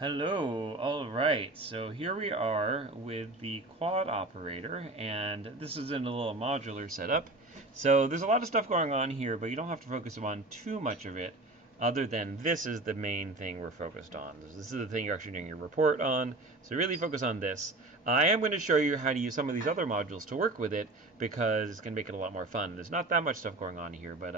Hello, alright, so here we are with the quad operator, and this is in a little modular setup. So there's a lot of stuff going on here, but you don't have to focus on too much of it, other than this is the main thing we're focused on. This is the thing you're actually doing your report on, so really focus on this. I am going to show you how to use some of these other modules to work with it, because it's going to make it a lot more fun. There's not that much stuff going on here, but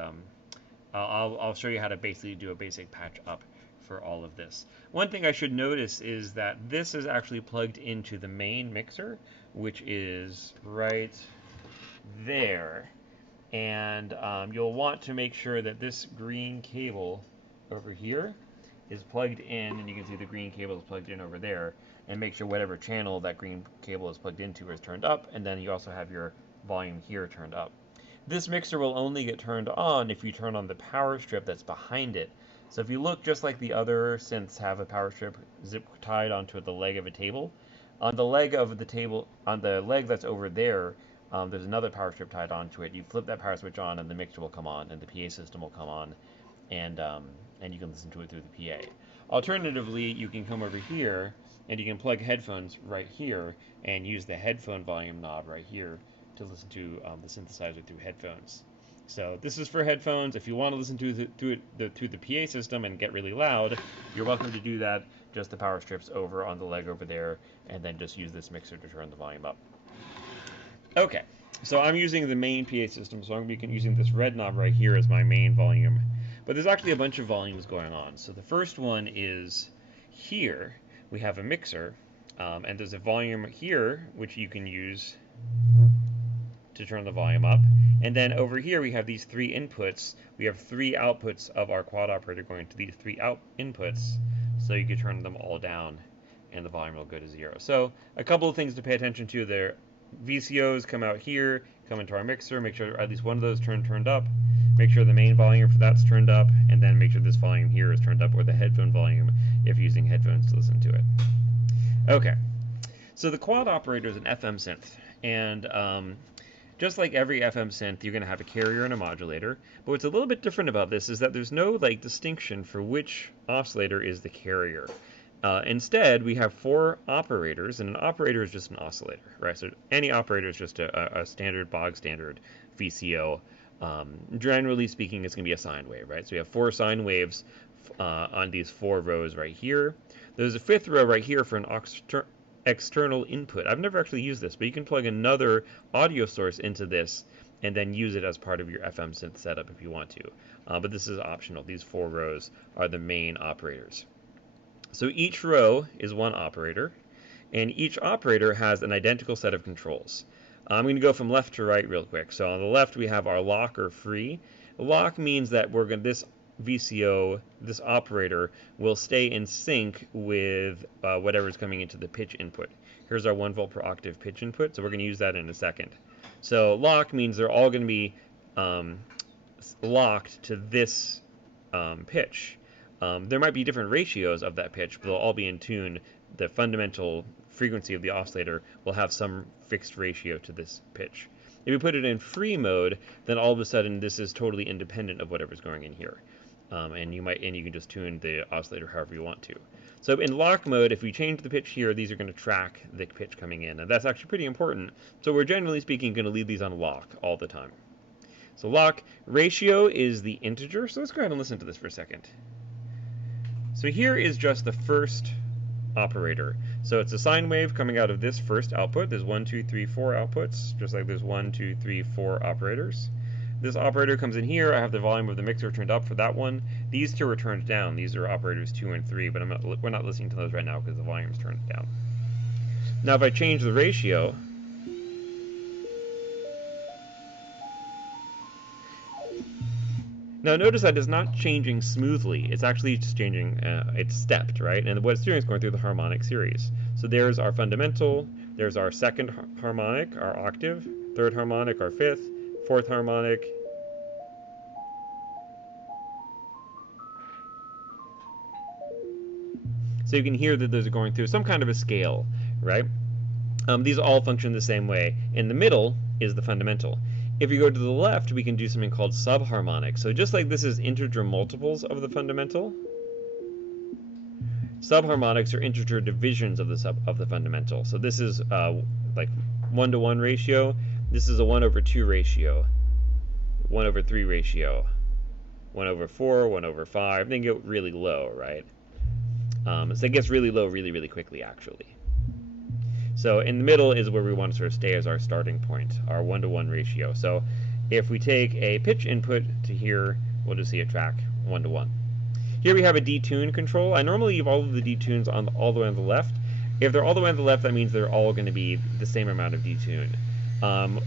I'll show you how to basically do a basic patch up for all of this. One thing I should notice is that this is actually plugged into the main mixer, which is right there. And you'll want to make sure that this green cable over here is plugged in, and you can see the green cable is plugged in over there, and make sure whatever channel that green cable is plugged into is turned up, and then you also have your volume here turned up. This mixer will only get turned on if you turn on the power strip that's behind it. So if you look, just like the other synths have a power strip zip tied onto the leg of a table, on the leg of the table, on the leg that's over there, there's another power strip tied onto it. You flip that power switch on, and the mixer will come on, and the PA system will come on, and you can listen to it through the PA. Alternatively, you can come over here, and you can plug headphones right here, and use the headphone volume knob right here to listen to the synthesizer through headphones. So this is for headphones. If you want to listen to through the PA system and get really loud, you're welcome to do that. Just the power strips over on the leg over there, and then just use this mixer to turn the volume up. Okay, so I'm using the main PA system, so I'm using this red knob right here as my main volume. But there's actually a bunch of volumes going on. So the first one is here. We have a mixer, and there's a volume here, which you can use to turn the volume up. And then over here we have these three inputs. We have three outputs of our quad operator going to these three inputs, so you can turn them all down and the volume will go to 0. So a couple of things to pay attention to there. VCOs come out here, come into our mixer, make sure at least one of those turned up, make sure the main volume for that's turned up, and then make sure this volume here is turned up, or the headphone volume if you're using headphones to listen to it. Okay, so the quad operator is an FM synth, and just like every FM synth, you're going to have a carrier and a modulator. But what's a little bit different about this is that there's no distinction for which oscillator is the carrier. Instead, we have 4 operators, and an operator is just an oscillator, right? So any operator is just a standard, bog standard VCO. Generally speaking, it's going to be a sine wave, right? So we have 4 sine waves on these 4 rows right here. There's a 5th row right here for an external input. I've never actually used this, but you can plug another audio source into this and then use it as part of your FM synth setup if you want to. But this is optional. These 4 rows are the main operators. So each row is one operator, and each operator has an identical set of controls. I'm going to go from left to right real quick. So on the left we have our lock or free. Lock means that this VCO, this operator, will stay in sync with whatever's coming into the pitch input. Here's our 1 volt per octave pitch input, so we're going to use that in a second. So lock means they're all going to be locked to this pitch. There might be different ratios of that pitch, but they'll all be in tune. The fundamental frequency of the oscillator will have some fixed ratio to this pitch. If we put it in free mode, then all of a sudden this is totally independent of whatever's going in here. And you can just tune the oscillator however you want to. So in lock mode, if we change the pitch here, these are going to track the pitch coming in, and that's actually pretty important. So we're generally speaking going to leave these on lock all the time. So lock ratio is the integer. So let's go ahead and listen to this for a second. So here is just the first operator. So it's a sine wave coming out of this first output. There's 1, 2, 3, 4 outputs, just like there's 1, 2, 3, 4 operators. This operator comes in here. I have the volume of the mixer turned up for that one. These 2 are turned down. These are operators 2 and 3, but we're not listening to those right now because the volume's turned down. Now if I change the ratio, now notice that it's not changing smoothly. It's actually just changing, it's stepped, right? And what it's doing is going through the harmonic series. So there's our fundamental, there's our second harmonic, our octave, third harmonic, our fifth, fourth harmonic. So you can hear that those are going through some kind of a scale, right? These all function the same way. In the middle is the fundamental. If you go to the left, we can do something called subharmonic. So just like this is integer multiples of the fundamental, Subharmonics are integer divisions of the fundamental. So this is like 1-to-1 ratio. This is a 1/2 ratio, 1/3 ratio, 1/4, 1/5. Then get really low, right? So it gets really low really, really quickly, actually. So in the middle is where we want to sort of stay as our starting point, our 1-to-1 ratio. So if we take a pitch input to here, we'll just see it track 1-to-1. Here we have a detune control. I normally leave all of the detunes all the way on the left. If they're all the way on the left, that means they're all going to be the same amount of detune.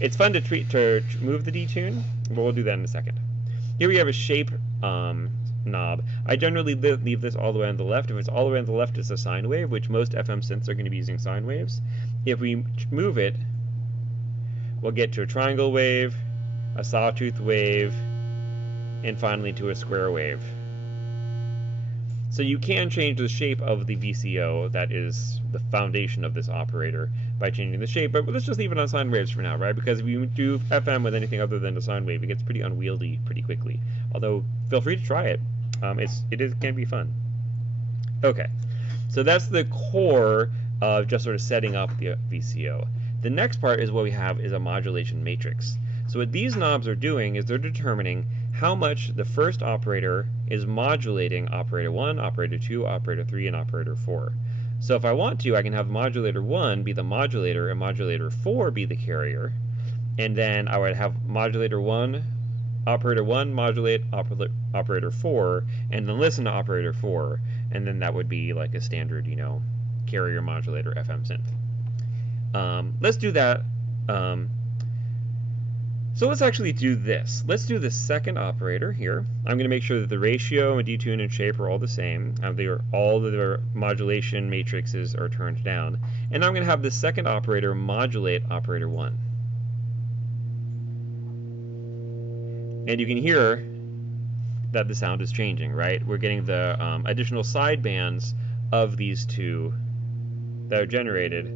It's fun to move the detune, but we'll do that in a second. Here we have a shape knob. I generally leave this all the way on the left. If it's all the way on the left, it's a sine wave, which most FM synths are going to be using sine waves. If we move it, we'll get to a triangle wave, a sawtooth wave, and finally to a square wave. So you can change the shape of the VCO, that is the foundation of this operator, by changing the shape, but let's just leave it on sine waves for now, right? Because if you do FM with anything other than a sine wave, it gets pretty unwieldy pretty quickly. Although, feel free to try it. It can be fun. Okay, so that's the core of just sort of setting up the VCO. The next part is what we have is a modulation matrix. So what these knobs are doing is they're determining how much the first operator is modulating operator 1, operator 2, operator 3, and operator 4. So if I want to, I can have modulator 1 be the modulator and modulator 4 be the carrier. And then I would have modulator 1, operator 1 modulate operator 4, and then listen to operator 4. And then that would be like a standard, carrier modulator FM synth. Let's do that. So let's actually do this. Let's do the second operator here. I'm going to make sure that the ratio and detune and shape are all the same. All of the modulation matrices are turned down. And I'm going to have the second operator modulate operator 1. And you can hear that the sound is changing, right? We're getting the additional sidebands of these two that are generated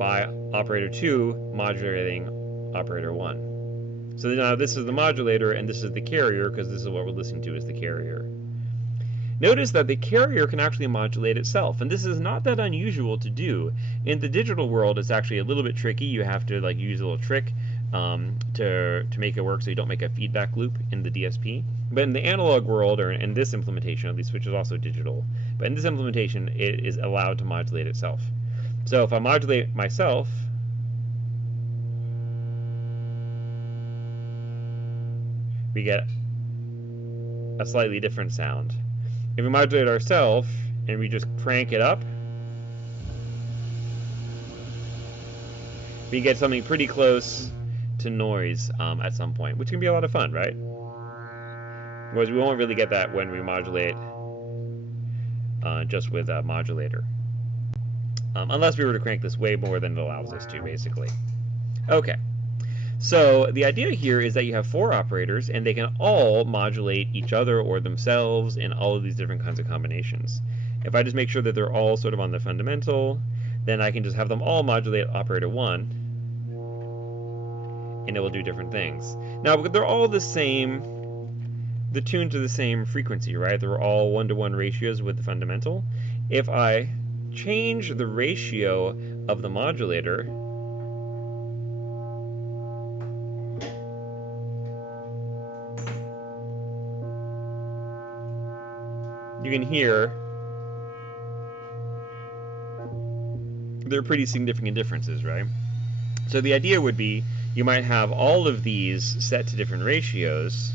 by operator 2 modulating operator 1. So now this is the modulator and this is the carrier, because this is what we're listening to as the carrier. Notice that the carrier can actually modulate itself, and this is not that unusual to do. In the digital world, it's actually a little bit tricky. You have to use a little trick to make it work so you don't make a feedback loop in the DSP. But in the analog world, or in this implementation at least, which is also digital, but in this implementation, it is allowed to modulate itself. So if I modulate myself, we get a slightly different sound. If we modulate ourselves and we just crank it up, we get something pretty close to noise at some point, which can be a lot of fun, right? Whereas we won't really get that when we modulate just with a modulator. Unless we were to crank this way more than it allows us to, basically. Okay. So the idea here is that you have 4 operators, and they can all modulate each other or themselves in all of these different kinds of combinations. If I just make sure that they're all sort of on the fundamental, then I can just have them all modulate operator 1, and it will do different things. Now, they're all the same, the tunes are the same frequency, right? They're all 1-to-1 ratios with the fundamental. If I change the ratio of the modulator, you can hear there are pretty significant differences, right? So the idea would be you might have all of these set to different ratios,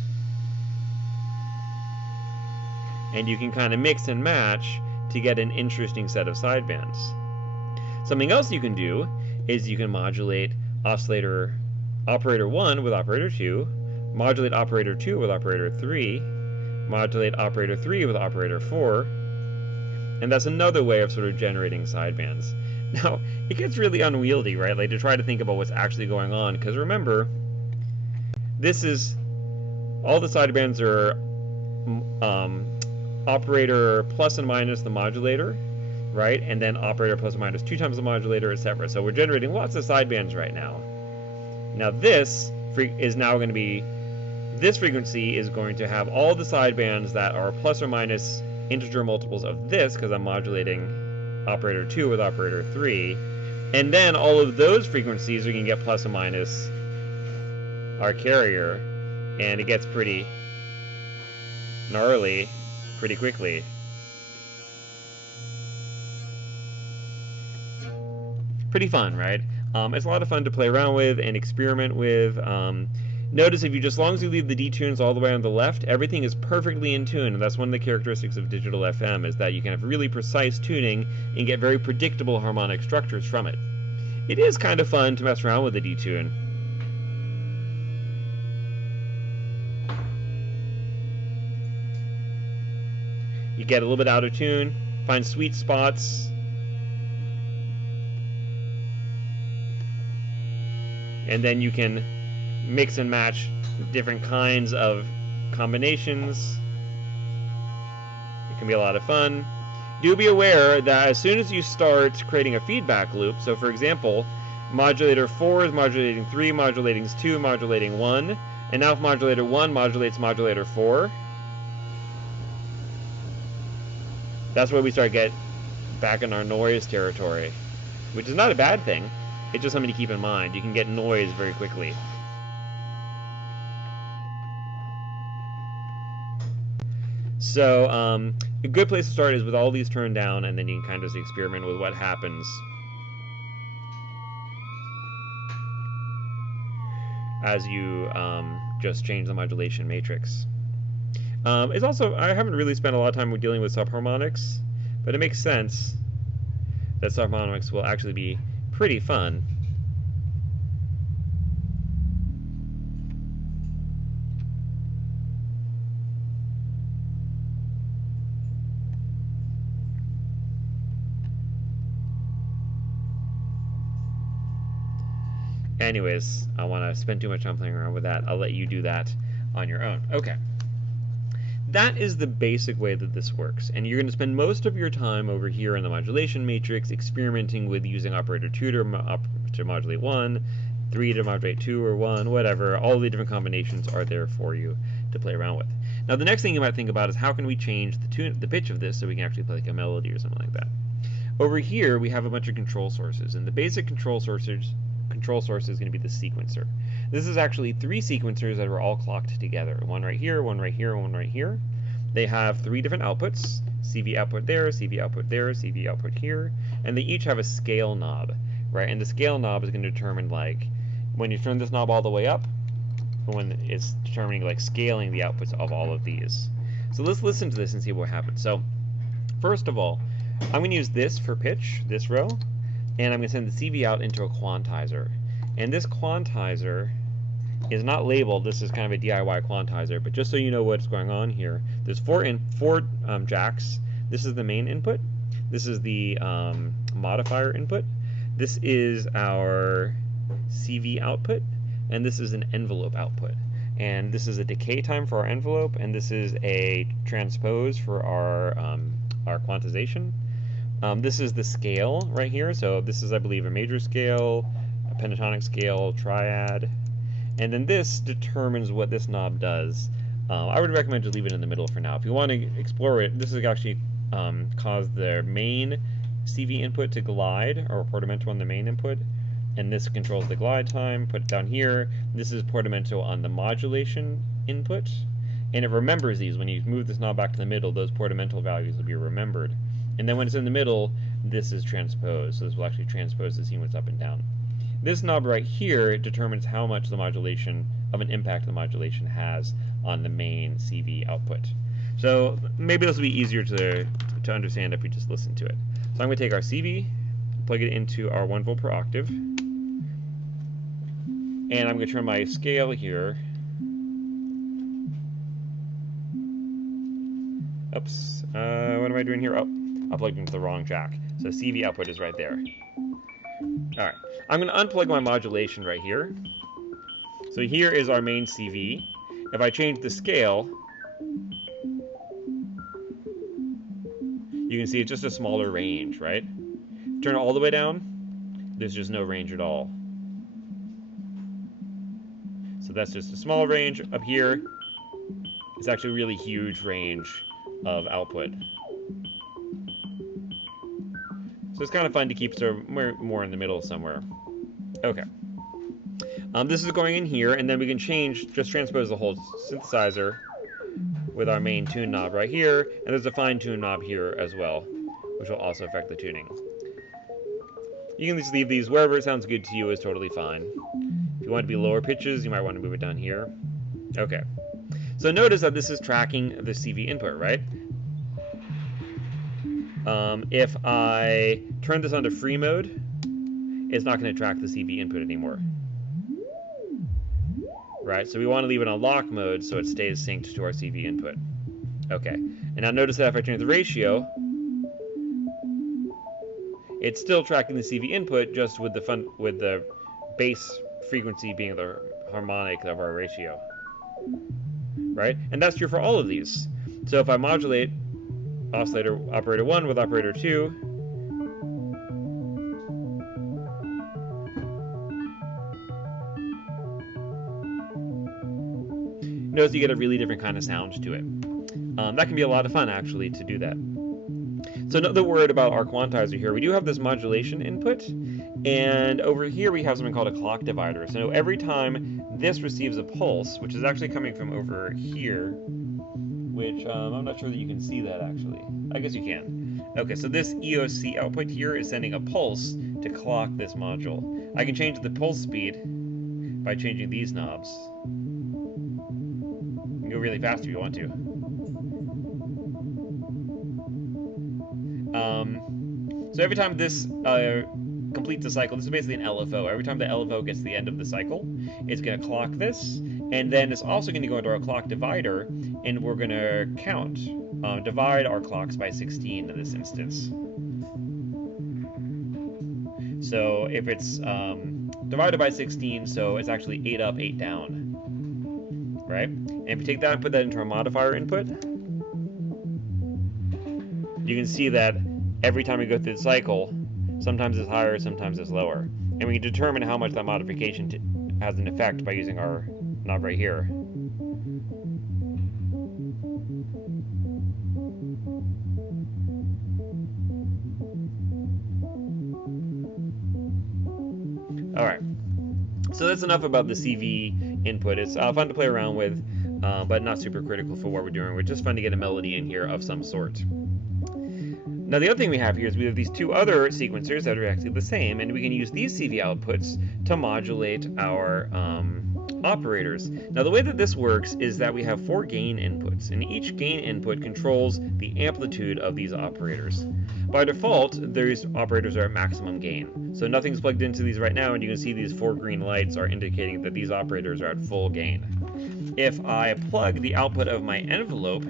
and you can kind of mix and match to get an interesting set of sidebands. Something else you can do is you can modulate operator 1 with operator 2, modulate operator 2 with operator 3, modulate operator 3 with operator 4, and that's another way of sort of generating sidebands. Now, it gets really unwieldy, right? Like, to try to think about what's actually going on, because remember, this is, all the sidebands are operator plus and minus the modulator, right? And then operator plus or minus 2 times the modulator, etc. So we're generating lots of sidebands right now. Now this is now going to be, this frequency is going to have all the sidebands that are plus or minus integer multiples of this, because I'm modulating operator 2 with operator 3. And then all of those frequencies, we can get plus and minus our carrier, and it gets pretty gnarly pretty quickly. Pretty fun, right? It's a lot of fun to play around with and experiment with. Notice if you as long as you leave the detunes all the way on the left, everything is perfectly in tune, and that's one of the characteristics of digital FM, is that you can have really precise tuning and get very predictable harmonic structures from it. It is kind of fun to mess around with the detune. You get a little bit out of tune, find sweet spots, and then you can mix and match different kinds of combinations. It can be a lot of fun. Do be aware that as soon as you start creating a feedback loop, so for example, modulator 4 is modulating 3, modulating 2, modulating 1, and now if modulator 1 modulates modulator 4, that's where we start get back in our noise territory, which is not a bad thing. It's just something to keep in mind. You can get noise very quickly. So a good place to start is with all these turned down, and then you can kind of just experiment with what happens as you just change the modulation matrix. It's also, I haven't really spent a lot of time dealing with subharmonics, but it makes sense that subharmonics will actually be pretty fun. Anyways, I want to spend too much time playing around with that. I'll let you do that on your own. Okay. That is the basic way that this works, and you're going to spend most of your time over here in the modulation matrix experimenting with using operator 2 to modulate 1, 3 to modulate 2 or 1, whatever. All the different combinations are there for you to play around with. Now the next thing you might think about is how can we change the pitch of this so we can actually play like a melody or something like that. Over here we have a bunch of control sources, and the basic control source is going to be the sequencer. This is actually 3 sequencers that are all clocked together. One right here, one right here, and one right here. They have 3 different outputs, CV output there, CV output there, CV output here, and they each have a scale knob, right? And the scale knob is going to determine, like, when you turn this knob all the way up, when it's determining, like, scaling the outputs of all of these. So let's listen to this and see what happens. So, first of all, I'm going to use this for pitch, this row, and I'm going to send the CV out into a quantizer. And this quantizer is not labeled. This is kind of a DIY quantizer, but just so you know what's going on here, there's four jacks. This is the main input. This is the modifier input. This is our CV output, and this is an envelope output. And this is a decay time for our envelope, and this is a transpose for our quantization. This is the scale right here. So this is, I believe, a major scale, a pentatonic scale, triad. And then this determines what this knob does. I would recommend just leave it in the middle for now. If you want to explore it, this is actually cause the main CV input to glide, or portamento on the main input. And this controls the glide time. Put it down here. This is portamento on the modulation input. And it remembers these. When you move this knob back to the middle, those portamento values will be remembered. And then when it's in the middle, this is transpose. So this will actually transpose the sequence up and down. This knob right here determines how much the modulation of an impact the modulation has on the main CV output. So maybe this will be easier to understand if we just listen to it. So I'm going to take our CV, plug it into our 1 volt per octave, and I'm going to turn my scale here. Oops, what am I doing here? Oh, I plugged into the wrong jack. So CV output is right there. Alright, I'm going to unplug my modulation right here. So here is our main CV. If I change the scale, you can see it's just a smaller range, right? Turn it all the way down, there's just no range at all. So that's just a small range. Up here, it's actually a really huge range of output. So it's kind of fun to keep sort of more in the middle somewhere. Okay. This is going in here, and then we can just transpose the whole synthesizer with our main tune knob right here, and there's a fine tune knob here as well, which will also affect the tuning. You can just leave these wherever it sounds good to you is totally fine. If you want it to be lower pitches, you might want to move it down here. Okay. So notice that this is tracking the CV input, right? If I turn this onto free mode, it's not going to track the CV input anymore. Right, so we want to leave it on lock mode so it stays synced to our CV input. Okay, and now notice that if I change the ratio, it's still tracking the CV input, just with the bass frequency being the harmonic of our ratio. Right, and that's true for all of these. So if I modulate oscillator operator 1 with operator 2, notice you get a really different kind of sound to it. That can be a lot of fun, actually, to do that. So another word about our quantizer here, we do have this modulation input, and over here we have something called a clock divider. So every time this receives a pulse, which is actually coming from over here, which I'm not sure that you can see that, actually. I guess you can. Okay, so this EOC output here is sending a pulse to clock this module. I can change the pulse speed by changing these knobs. You can go really fast if you want to. So every time this completes the cycle, this is basically an LFO. Every time the LFO gets to the end of the cycle, it's going to clock this, and then it's also going to go into our clock divider, and we're going to count, divide our clocks by 16 in this instance. So if it's divided by 16, so it's actually 8 up, 8 down, right? And if we take that and put that into our modifier input, you can see that every time we go through the cycle, sometimes it's higher, sometimes it's lower. And we can determine how much that modification has an effect by using our knob right here. Alright, so that's enough about the CV input. It's fun to play around with, but not super critical for what we're doing. It's just fun to get a melody in here of some sort. Now the other thing we have here is we have these two other sequencers that are actually the same, and we can use these CV outputs to modulate our operators. Now the way that this works is that we have 4 gain inputs, and each gain input controls the amplitude of these operators. By default, these operators are at maximum gain. So nothing's plugged into these right now, and you can see these 4 green lights are indicating that these operators are at full gain. If I plug the output of my envelope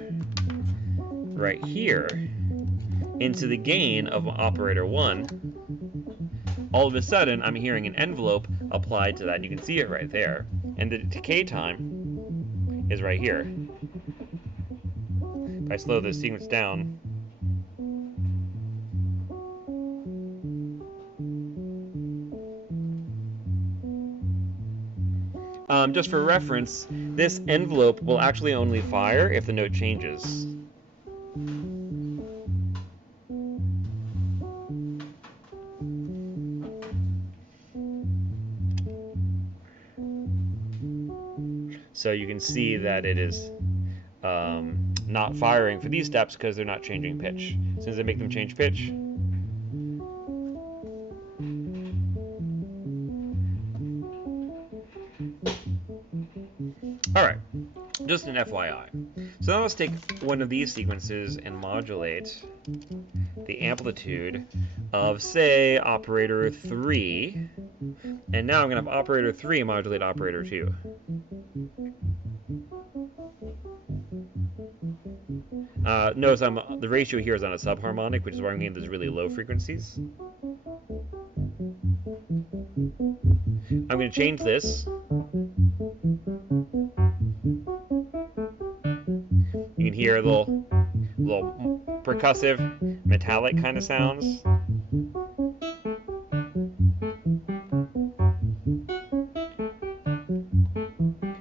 right here into the gain of operator 1, all of a sudden I'm hearing an envelope applied to that, and you can see it right there. And the decay time is right here. If I slow this sequence down, just for reference, this envelope will actually only fire if the note changes. So you can see that it is not firing for these steps because they're not changing pitch. As soon as I make them change pitch, alright, just an FYI. So now let's take one of these sequences and modulate the amplitude of, say, operator 3. And now I'm going to have operator 3 modulate operator 2. Notice the ratio here is on a subharmonic, which is why I'm getting those really low frequencies. I'm going to change this. You can hear little percussive, metallic kind of sounds.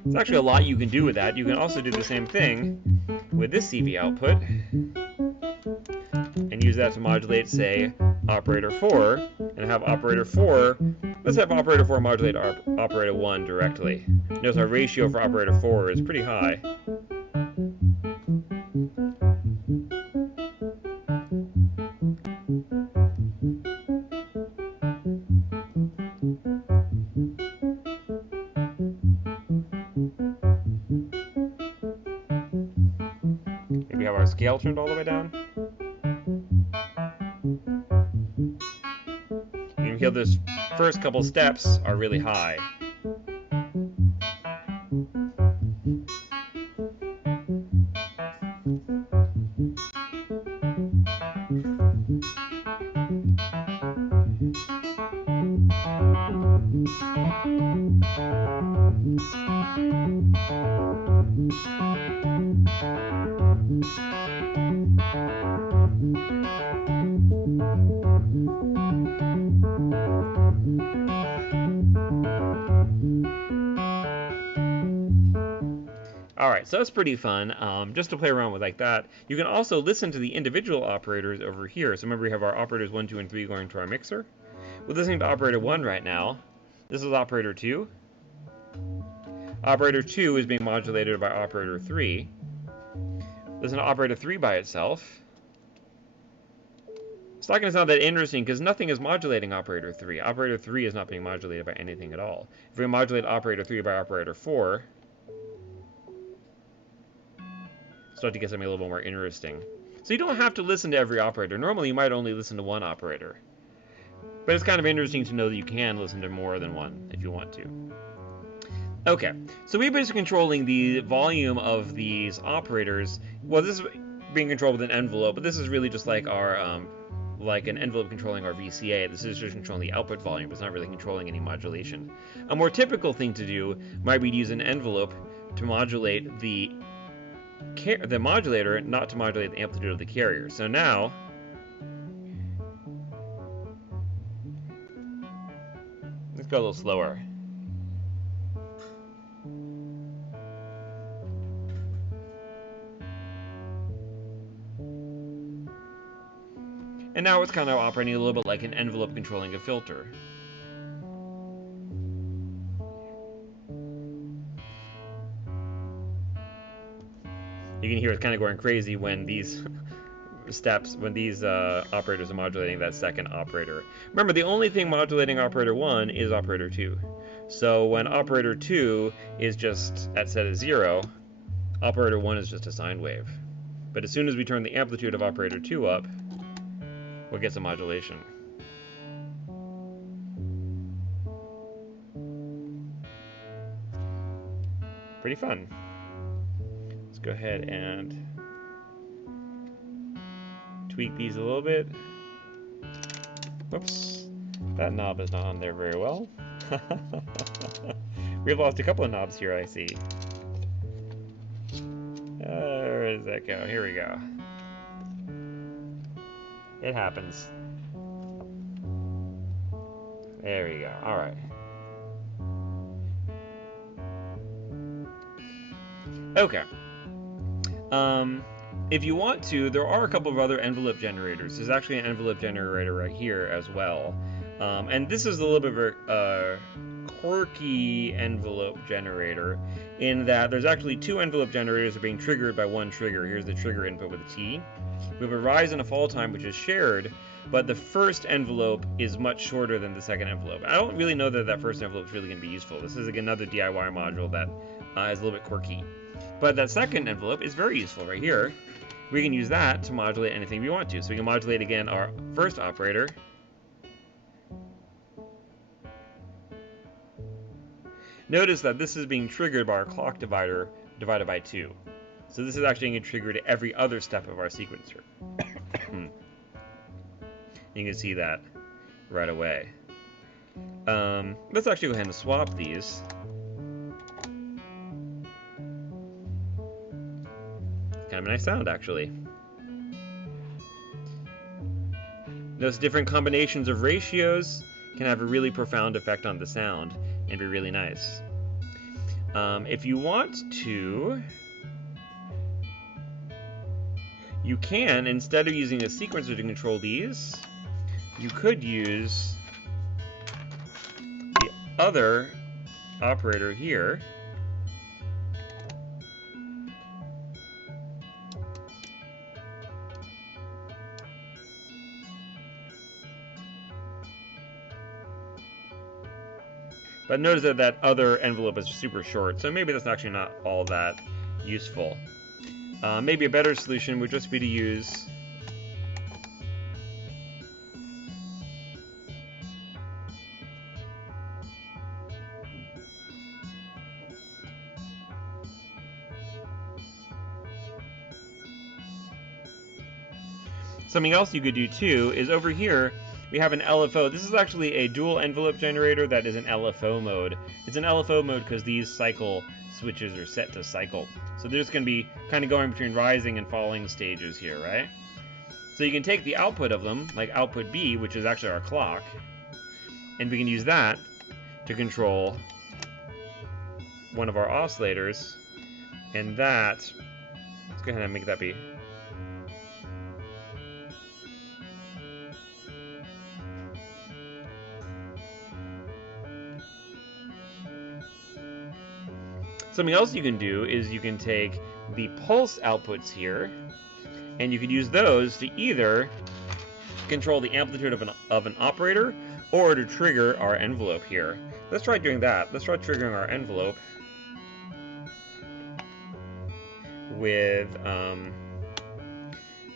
There's actually a lot you can do with that. You can also do the same thing with this CV output and use that to modulate, say, operator 4, and have operator 4, let's have operator 4 modulate operator 1 directly. Notice our ratio for operator 4 is pretty high. Maybe have our scale turned all the way down. You can feel those first couple steps are really high. Alright, so that's pretty fun, just to play around with like that. You can also listen to the individual operators over here. So remember we have our operators 1, 2, and 3 going to our mixer. We're listening to operator 1 right now. This is operator 2. Operator 2 is being modulated by operator 3. Listen to operator 3 by itself. It's not going to sound that interesting because nothing is modulating operator 3. Operator 3 is not being modulated by anything at all. If we modulate operator 3 by operator 4, start to get something a little bit more interesting. So you don't have to listen to every operator. Normally you might only listen to one operator. But it's kind of interesting to know that you can listen to more than one if you want to. Okay, so we're basically controlling the volume of these operators. Well, this is being controlled with an envelope, but this is really just like our like an envelope controlling our VCA. This is just controlling the output volume. It's not really controlling any modulation. A more typical thing to do might be to use an envelope to modulate the modulator, not to modulate the amplitude of the carrier. So now, let's go a little slower. And now it's kind of operating a little bit like an envelope controlling a filter. You can hear it's kind of going crazy when these operators are modulating that second operator. Remember, the only thing modulating operator 1 is operator 2. So when operator 2 is just set as 0, operator 1 is just a sine wave. But as soon as we turn the amplitude of operator 2 up, we'll get some modulation. Pretty fun. Let's go ahead and tweak these a little bit. Whoops, that knob is not on there very well. We've lost a couple of knobs here, I see. Where does that go? Here we go. It happens. There we go. All right. Okay. If you want to, there are a couple of other envelope generators. There's actually an envelope generator right here as well. And this is a little bit of a quirky envelope generator in that there's actually two envelope generators that are being triggered by one trigger. Here's the trigger input with a T. We have a rise and a fall time, which is shared, but the first envelope is much shorter than the second envelope. I don't really know that first envelope is really going to be useful. This is another DIY module that is a little bit quirky. But that second envelope is very useful right here. We can use that to modulate anything we want to. So we can modulate again our first operator. Notice that this is being triggered by our clock divider divided by 2. So this is actually going to trigger to every other step of our sequencer. You can see that right away. Let's actually go ahead and swap these. Kind of a nice sound, actually. Those different combinations of ratios can have a really profound effect on the sound and be really nice. If you want to, you can, instead of using a sequencer to control these, you could use the other operator here. But notice that that other envelope is super short, so maybe that's actually not all that useful. Maybe a better solution would just be to use something else you could do too is over here we have an LFO. This is actually a dual envelope generator that is an LFO mode. It's an LFO mode because these cycle switches are set to cycle. So they're just going to be kind of going between rising and falling stages here, right? So you can take the output of them, like output B, which is actually our clock, and we can use that to control one of our oscillators, and that, let's go ahead and make that be. Something else you can do is you can take the pulse outputs here, and you could use those to either control the amplitude of an operator or to trigger our envelope here. Let's try doing that. Let's try triggering our envelope with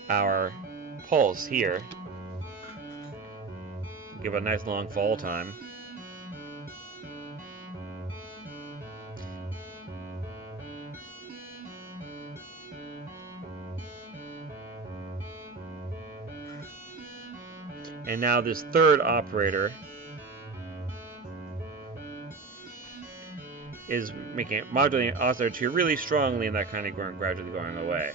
our pulse here. Give it a nice long fall time. And now this third operator is modulating oscillator 2 really strongly, and that kind of gradually going away.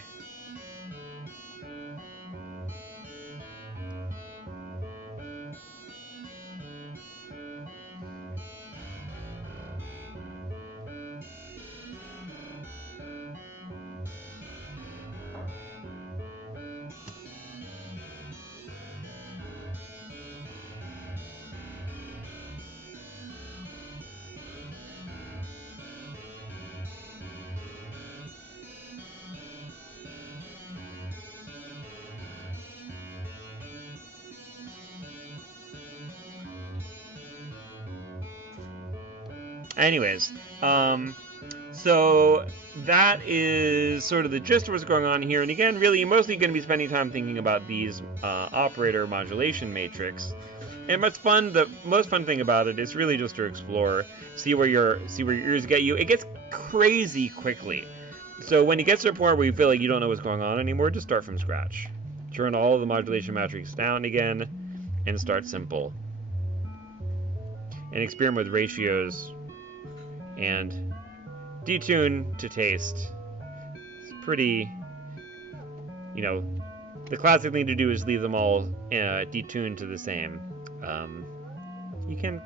Anyways, so that is sort of the gist of what's going on here. And again, really, you're mostly going to be spending time thinking about these operator modulation matrix. And what's fun, the most fun thing about it is really just to explore, see where your ears get you. It gets crazy quickly. So when it gets to a point where you feel like you don't know what's going on anymore, just start from scratch. Turn all of the modulation matrix down again, and start simple. And experiment with ratios and detune to taste. It's pretty, the classic thing to do is leave them all detuned to the same. You can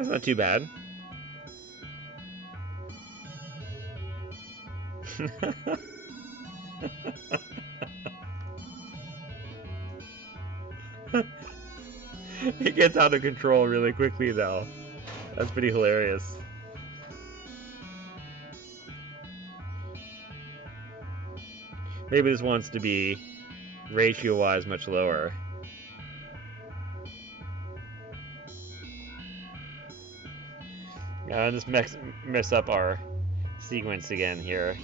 that's not too bad. It gets out of control really quickly, though. That's pretty hilarious. Maybe this wants to be ratio-wise much lower. Just mess up our sequence again here.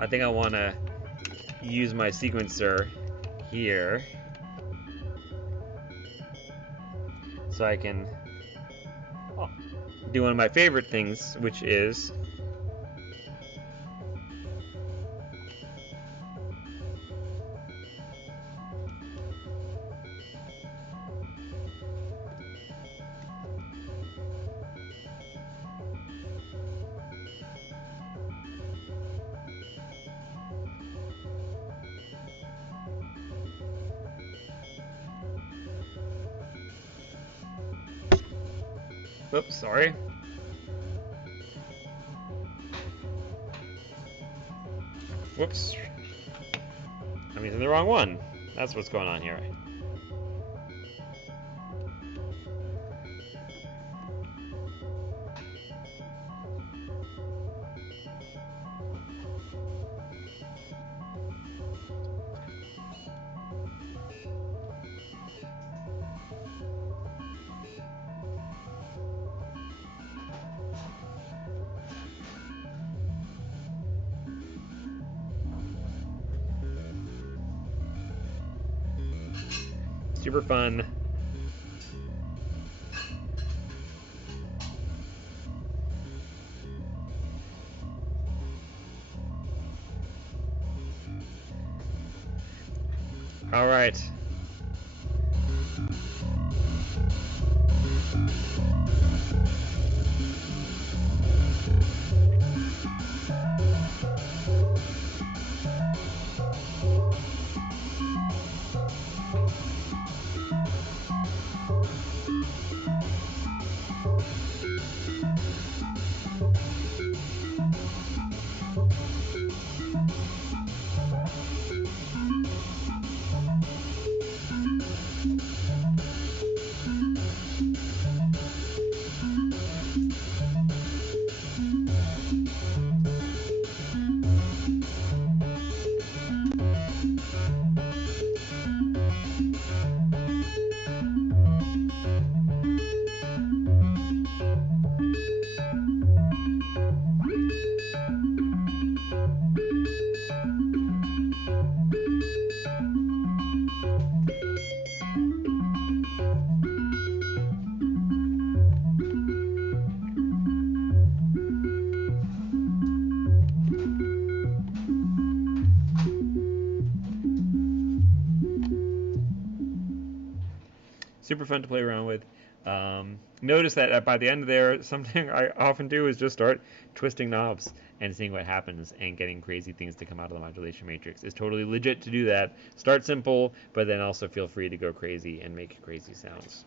I think I want to use my sequencer here so I can do one of my favorite things, which is oops, sorry. Whoops. I'm using the wrong one. That's what's going on here. Super fun. All right. Super fun to play around with. Notice that by the end of there, something I often do is just start twisting knobs and seeing what happens and getting crazy things to come out of the modulation matrix. It's totally legit to do that. Start simple, but then also feel free to go crazy and make crazy sounds.